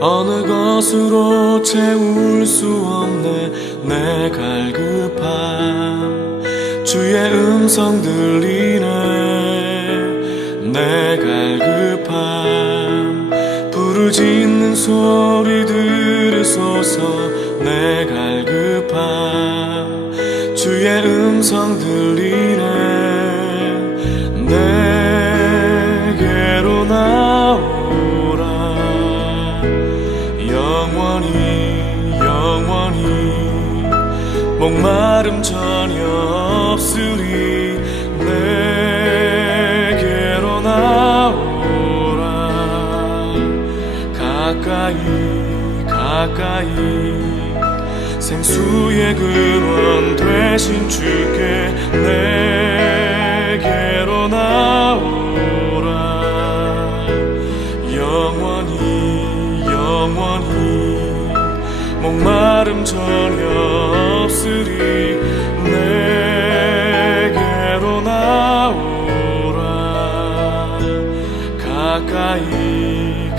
어느 것으로 채울 수 없네. 내 갈급함 주의 음성 들리네. 내 갈급함 부르짖는 소리 들으소서. 내 갈급함 주의 음성 들리네. 내게로 나오라. 영원히 목마름 전혀 없으리. 내게로 나오라. 가까이 생수의 근원 되신 주께 내게로 나오라. 영원히 목마름 전혀 없으리. 내게로 나오라. 가까이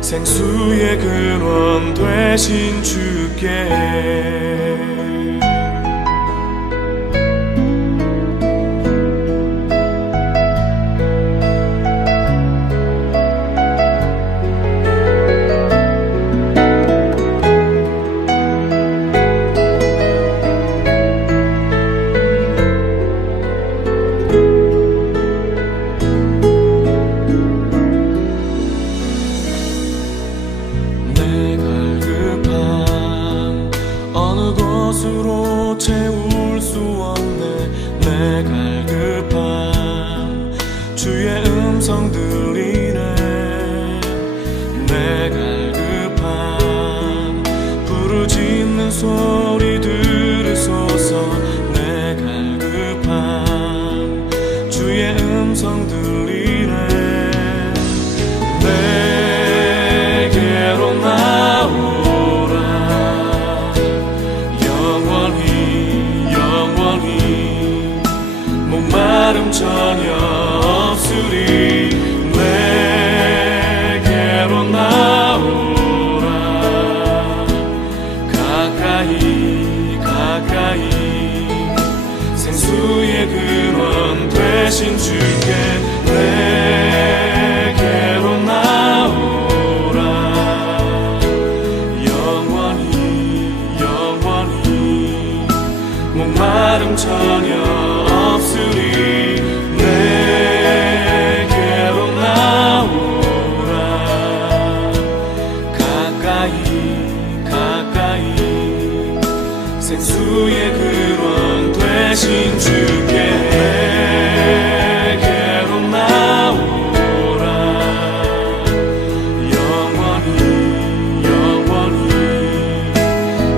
생수의 근원 되신 주께. 것으로 채울 수 없네. 내 갈급함 주의 음성 들리네. 내 갈급함 부르짖는 소리 들으소서. 내 갈급함 주의 음성 들리네. 내게로 나오라. 목마름 전혀 없으리. 내게로 나오라. 가까이 생수의 근원 되신 주께 내게로 나오라. 영원히 목마름 전혀 없으리. 내게로 나오라. 가까이 생수의 근원 되신 주께 내게로 나오라. 영원히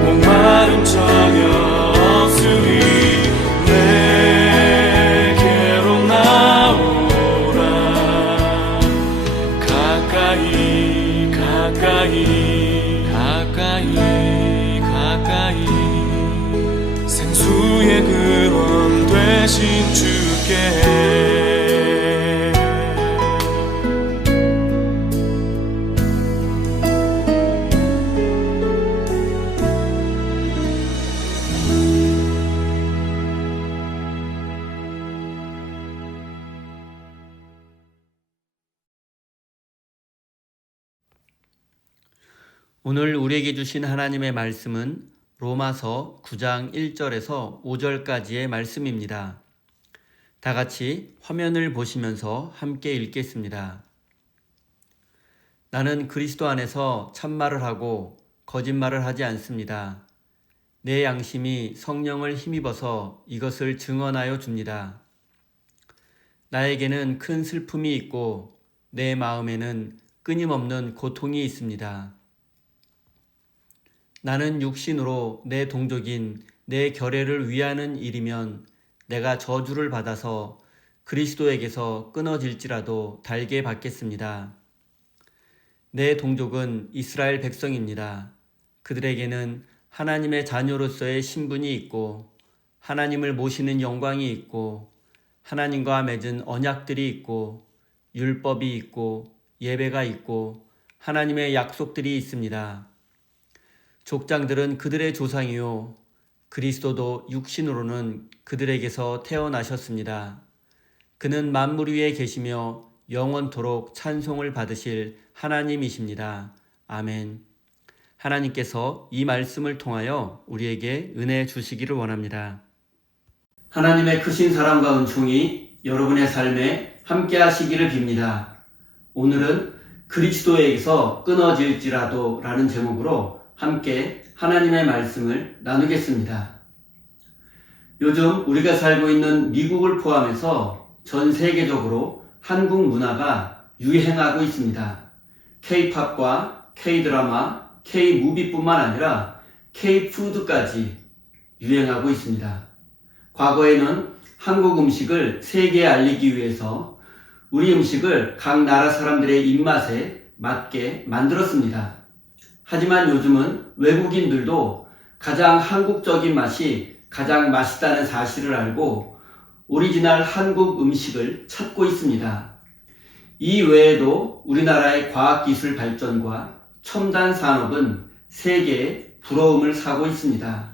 목마름 전혀 없으리. 가까이 생수의 근원 되신 주께. 오늘 우리에게 주신 하나님의 말씀은 로마서 9장 1절에서 5절까지의 말씀입니다. 다 같이 화면을 보시면서 함께 읽겠습니다. 나는 그리스도 안에서 참말을 하고 거짓말을 하지 않습니다. 내 양심이 성령을 힘입어서 이것을 증언하여 줍니다. 나에게는 큰 슬픔이 있고 내 마음에는 끊임없는 고통이 있습니다. 나는 육신으로 내 동족인 내 결애를 위하는 일이면 내가 저주를 받아서 그리스도에게서 끊어질지라도 달게 받겠습니다. 내 동족은 이스라엘 백성입니다. 그들에게는 하나님의 자녀로서의 신분이 있고 하나님을 모시는 영광이 있고 하나님과 맺은 언약들이 있고 율법이 있고 예배가 있고 하나님의 약속들이 있습니다. 족장들은 그들의 조상이요 그리스도도 육신으로는 그들에게서 태어나셨습니다. 그는 만물 위에 계시며 영원토록 찬송을 받으실 하나님이십니다. 아멘. 하나님께서 이 말씀을 통하여 우리에게 은혜 주시기를 원합니다. 하나님의 크신 사랑과 은총이 여러분의 삶에 함께 하시기를 빕니다. 오늘은 그리스도에게서 끊어질지라도 라는 제목으로 함께 하나님의 말씀을 나누겠습니다. 요즘 우리가 살고 있는 미국을 포함해서 전 세계적으로 한국 문화가 유행하고 있습니다. K-팝과 K-드라마, K-무비뿐만 아니라 K-푸드까지 유행하고 있습니다. 과거에는 한국 음식을 세계에 알리기 위해서 우리 음식을 각 나라 사람들의 입맛에 맞게 만들었습니다. 하지만 요즘은 외국인들도 가장 한국적인 맛이 가장 맛있다는 사실을 알고 오리지널 한국 음식을 찾고 있습니다. 이 외에도 우리나라의 과학기술 발전과 첨단 산업은 세계에 부러움을 사고 있습니다.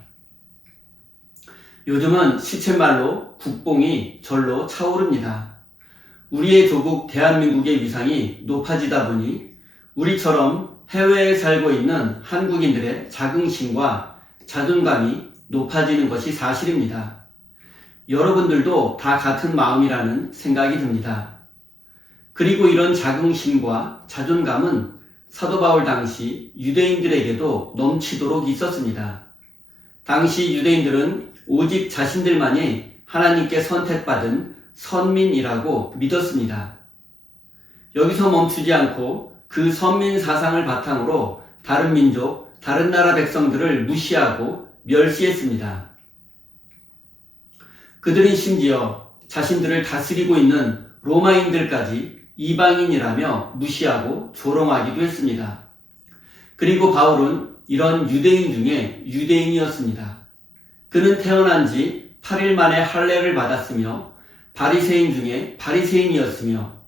요즘은 시쳇말로 국뽕이 절로 차오릅니다. 우리의 조국 대한민국의 위상이 높아지다 보니 우리처럼 해외에 살고 있는 한국인들의 자긍심과 자존감이 높아지는 것이 사실입니다. 여러분들도 다 같은 마음이라는 생각이 듭니다. 그리고 이런 자긍심과 자존감은 사도 바울 당시 유대인들에게도 넘치도록 있었습니다. 당시 유대인들은 오직 자신들만이 하나님께 선택받은 선민이라고 믿었습니다. 여기서 멈추지 않고 그 선민 사상을 바탕으로 다른 민족, 다른 나라 백성들을 무시하고 멸시했습니다. 그들은 심지어 자신들을 다스리고 있는 로마인들까지 이방인이라며 무시하고 조롱하기도 했습니다. 그리고 바울은 이런 유대인 중에 유대인이었습니다. 그는 태어난 지 8일 만에 할례를 받았으며 바리새인 중에 바리새인이었으며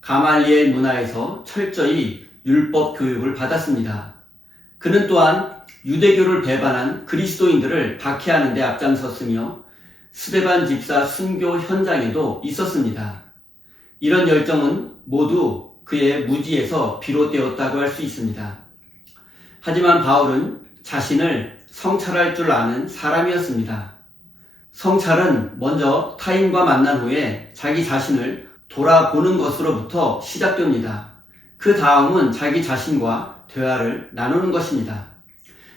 가말리엘 문화에서 철저히 율법 교육을 받았습니다. 그는 또한 유대교를 배반한 그리스도인들을 박해하는 데 앞장섰으며 스데반 집사 순교 현장에도 있었습니다. 이런 열정은 모두 그의 무지에서 비롯되었다고 할 수 있습니다. 하지만 바울은 자신을 성찰할 줄 아는 사람이었습니다. 성찰은 먼저 타인과 만난 후에 자기 자신을 돌아보는 것으로부터 시작됩니다. 그 다음은 자기 자신과 대화를 나누는 것입니다.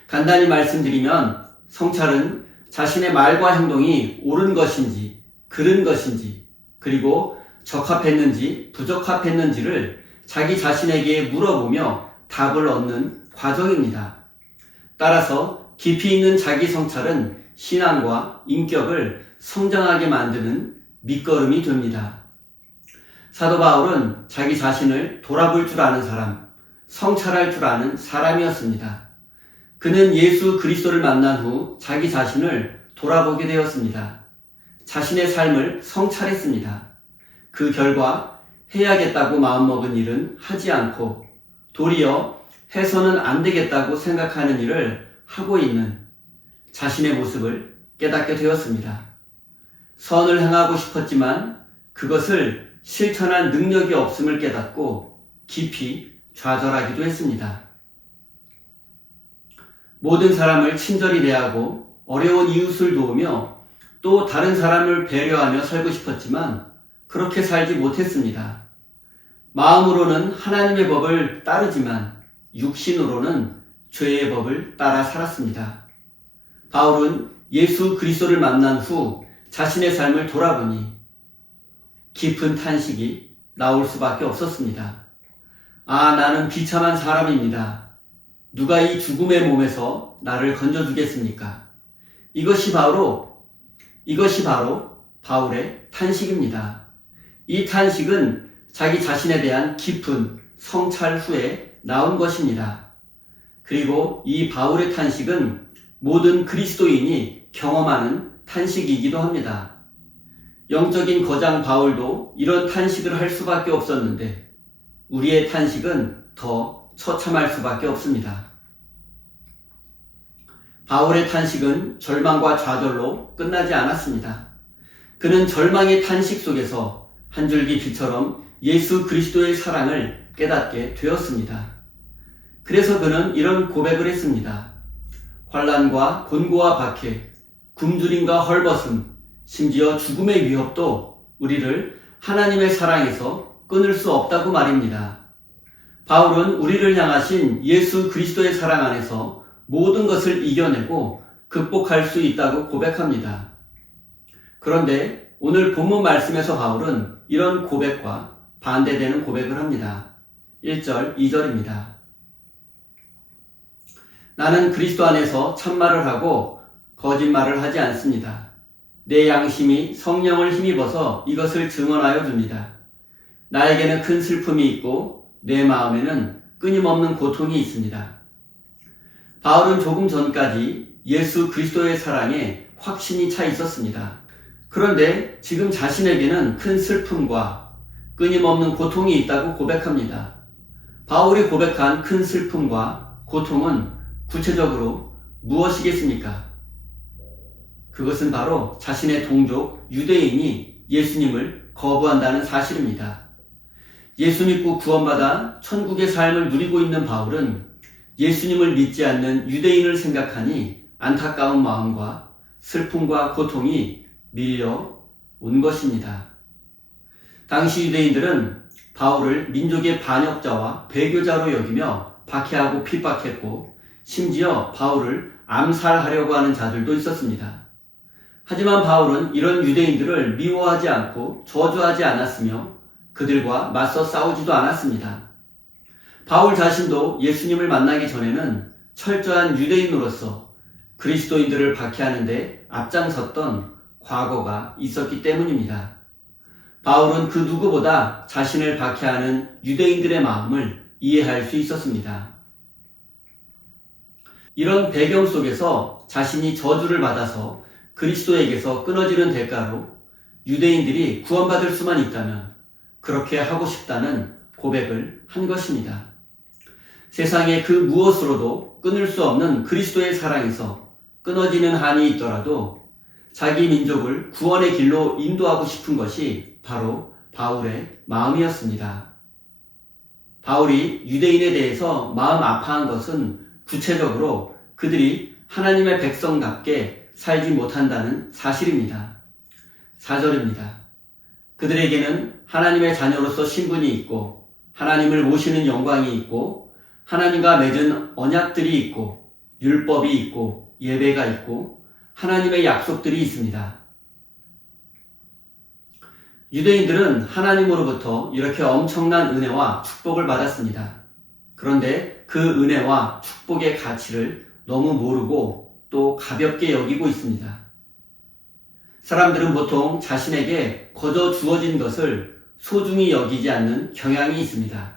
간단히 말씀드리면 성찰은 자신의 말과 행동이 옳은 것인지, 그른 것인지, 그리고 적합했는지, 부적합했는지를 자기 자신에게 물어보며 답을 얻는 과정입니다. 따라서 깊이 있는 자기 성찰은 신앙과 인격을 성장하게 만드는 밑거름이 됩니다. 사도 바울은 자기 자신을 돌아볼 줄 아는 사람, 성찰할 줄 아는 사람이었습니다. 그는 예수 그리스도를 만난 후 자기 자신을 돌아보게 되었습니다. 자신의 삶을 성찰했습니다. 그 결과 해야겠다고 마음먹은 일은 하지 않고 도리어 해서는 안 되겠다고 생각하는 일을 하고 있는 자신의 모습을 깨닫게 되었습니다. 선을 행하고 싶었지만 그것을 실천할 능력이 없음을 깨닫고 깊이 좌절하기도 했습니다. 모든 사람을 친절히 대하고 어려운 이웃을 도우며 또 다른 사람을 배려하며 살고 싶었지만 그렇게 살지 못했습니다. 마음으로는 하나님의 법을 따르지만 육신으로는 죄의 법을 따라 살았습니다. 바울은 예수 그리스도를 만난 후 자신의 삶을 돌아보니 깊은 탄식이 나올 수밖에 없었습니다. 아, 나는 비참한 사람입니다. 누가 이 죽음의 몸에서 나를 건져주겠습니까? 이것이 바로 바울의 탄식입니다. 이 탄식은 자기 자신에 대한 깊은 성찰 후에 나온 것입니다. 그리고 이 바울의 탄식은 모든 그리스도인이 경험하는 탄식이기도 합니다. 영적인 거장 바울도 이런 탄식을 할 수밖에 없었는데 우리의 탄식은 더 처참할 수밖에 없습니다. 바울의 탄식은 절망과 좌절로 끝나지 않았습니다. 그는 절망의 탄식 속에서 한 줄기 빛처럼 예수 그리스도의 사랑을 깨닫게 되었습니다. 그래서 그는 이런 고백을 했습니다. 환난과 곤고와 박해, 굶주림과 헐벗음, 심지어 죽음의 위협도 우리를 하나님의 사랑에서 끊을 수 없다고 말입니다. 바울은 우리를 향하신 예수 그리스도의 사랑 안에서 모든 것을 이겨내고 극복할 수 있다고 고백합니다. 그런데 오늘 본문 말씀에서 바울은 이런 고백과 반대되는 고백을 합니다. 1절, 2절입니다. 나는 그리스도 안에서 참말을 하고 거짓말을 하지 않습니다. 내 양심이 성령을 힘입어서 이것을 증언하여 줍니다. 나에게는 큰 슬픔이 있고 내 마음에는 끊임없는 고통이 있습니다. 바울은 조금 전까지 예수 그리스도의 사랑에 확신이 차 있었습니다. 그런데 지금 자신에게는 큰 슬픔과 끊임없는 고통이 있다고 고백합니다. 바울이 고백한 큰 슬픔과 고통은 구체적으로 무엇이겠습니까? 그것은 바로 자신의 동족 유대인이 예수님을 거부한다는 사실입니다. 예수 믿고 구원받아 천국의 삶을 누리고 있는 바울은 예수님을 믿지 않는 유대인을 생각하니 안타까운 마음과 슬픔과 고통이 밀려온 것입니다. 당시 유대인들은 바울을 민족의 반역자와 배교자로 여기며 박해하고 핍박했고 심지어 바울을 암살하려고 하는 자들도 있었습니다. 하지만 바울은 이런 유대인들을 미워하지 않고 저주하지 않았으며 그들과 맞서 싸우지도 않았습니다. 바울 자신도 예수님을 만나기 전에는 철저한 유대인으로서 그리스도인들을 박해하는 데 앞장섰던 과거가 있었기 때문입니다. 바울은 그 누구보다 자신을 박해하는 유대인들의 마음을 이해할 수 있었습니다. 이런 배경 속에서 자신이 저주를 받아서 그리스도에게서 끊어지는 대가로 유대인들이 구원받을 수만 있다면 그렇게 하고 싶다는 고백을 한 것입니다. 세상의 그 무엇으로도 끊을 수 없는 그리스도의 사랑에서 끊어지는 한이 있더라도 자기 민족을 구원의 길로 인도하고 싶은 것이 바로 바울의 마음이었습니다. 바울이 유대인에 대해서 마음 아파한 것은 구체적으로 그들이 하나님의 백성답게 살지 못한다는 사실입니다. 4절입니다. 그들에게는 하나님의 자녀로서 신분이 있고 하나님을 모시는 영광이 있고 하나님과 맺은 언약들이 있고 율법이 있고 예배가 있고 하나님의 약속들이 있습니다. 유대인들은 하나님으로부터 이렇게 엄청난 은혜와 축복을 받았습니다. 그런데 그 은혜와 축복의 가치를 너무 모르고 또 가볍게 여기고 있습니다. 사람들은 보통 자신에게 거저 주어진 것을 소중히 여기지 않는 경향이 있습니다.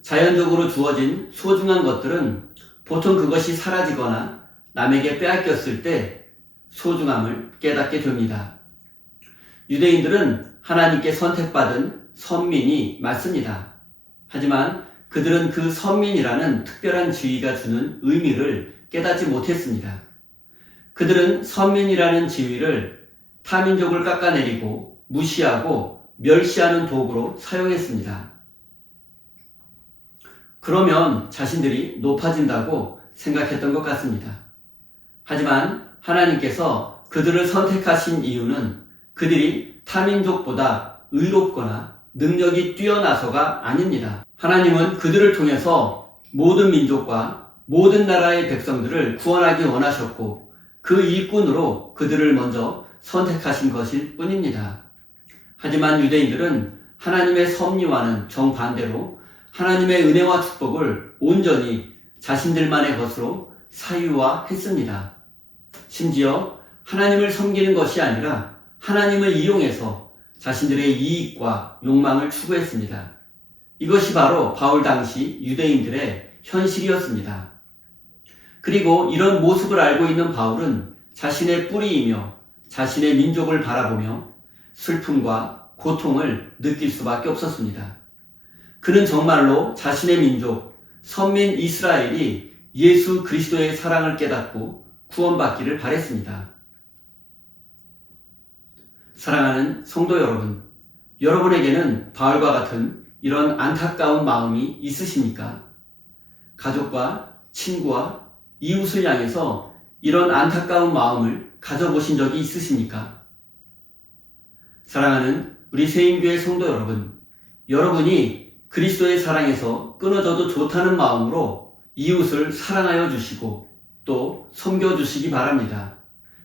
자연적으로 주어진 소중한 것들은 보통 그것이 사라지거나 남에게 빼앗겼을 때 소중함을 깨닫게 됩니다. 유대인들은 하나님께 선택받은 선민이 맞습니다. 하지만 그들은 그 선민이라는 특별한 지위가 주는 의미를 깨닫지 못했습니다. 그들은 선민이라는 지위를 타민족을 깎아내리고 무시하고 멸시하는 도구로 사용했습니다. 그러면 자신들이 높아진다고 생각했던 것 같습니다. 하지만 하나님께서 그들을 선택하신 이유는 그들이 타민족보다 의롭거나 능력이 뛰어나서가 아닙니다. 하나님은 그들을 통해서 모든 민족과 모든 나라의 백성들을 구원하기 원하셨고 그 일꾼으로 그들을 먼저 선택하신 것일 뿐입니다. 하지만 유대인들은 하나님의 섭리와는 정반대로 하나님의 은혜와 축복을 온전히 자신들만의 것으로 사유화했습니다. 심지어 하나님을 섬기는 것이 아니라 하나님을 이용해서 자신들의 이익과 욕망을 추구했습니다. 이것이 바로 바울 당시 유대인들의 현실이었습니다. 그리고 이런 모습을 알고 있는 바울은 자신의 뿌리이며 자신의 민족을 바라보며 슬픔과 고통을 느낄 수밖에 없었습니다. 그는 정말로 자신의 민족, 선민 이스라엘이 예수 그리스도의 사랑을 깨닫고 구원받기를 바랬습니다. 사랑하는 성도 여러분, 여러분에게는 바울과 같은 이런 안타까운 마음이 있으십니까? 가족과 친구와 이웃을 향해서 이런 안타까운 마음을 가져보신 적이 있으십니까? 사랑하는 우리 세임교회 성도 여러분, 여러분이 그리스도의 사랑에서 끊어져도 좋다는 마음으로 이웃을 사랑하여 주시고 또 섬겨주시기 바랍니다.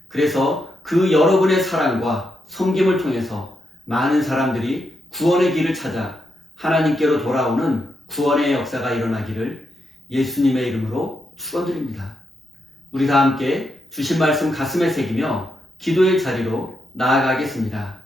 그래서 그 여러분의 사랑과 섬김을 통해서 많은 사람들이 구원의 길을 찾아 하나님께로 돌아오는 구원의 역사가 일어나기를 예수님의 이름으로 축원드립니다. 우리 다 함께 주신 말씀 가슴에 새기며 기도의 자리로 나아가겠습니다.